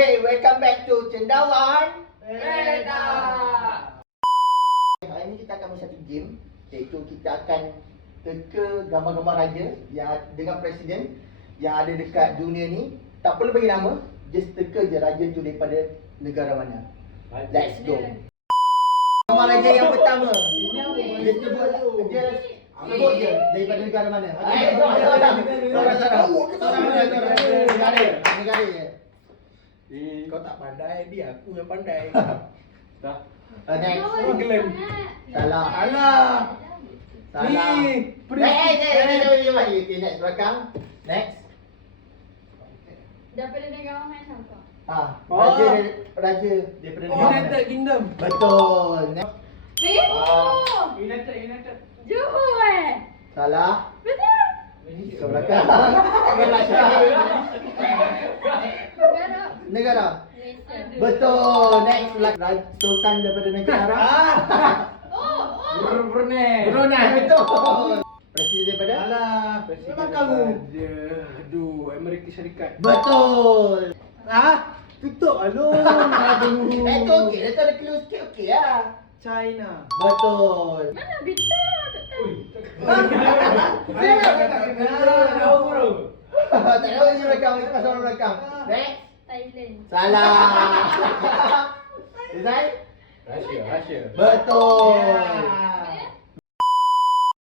Hey, welcome back to Cendawan. Beta. Hari ini kita akan main satu game, iaitu kita akan teka gambar-gambar raja yang dengan presiden yang ada dekat dunia ni. Tak perlu bagi nama, just teka je raja tu daripada negara mana. Let's go. Gambar raja yang pertama. Just sebut je daripada negara mana. Negara je. Kau tak pandai, dia aku yang pandai. Dah. Next. England. Salah. Alah. Salah. Okay, next belakang. Next. Daripada negara mana kau? Raja daripada negara mana? United Kingdom. Betul. Next. United. Johor Salah. Betul. Ke belakang. Negara. Malaysia. Betul. Next. Sultan daripada negara. Brunei. Betul. Presiden daripada? Alah. Memang kamu. Aduh, Amerika Syarikat. Betul. Tutup aduh. Itu okey. Itu ada clue sikit okey lah. China. Betul. Mana bita? Tak tahu. Tak tahu ni belakang. Itu pasal orang belakang. Next. Thailand. Salah. Design? Russia. Betul. Yeah.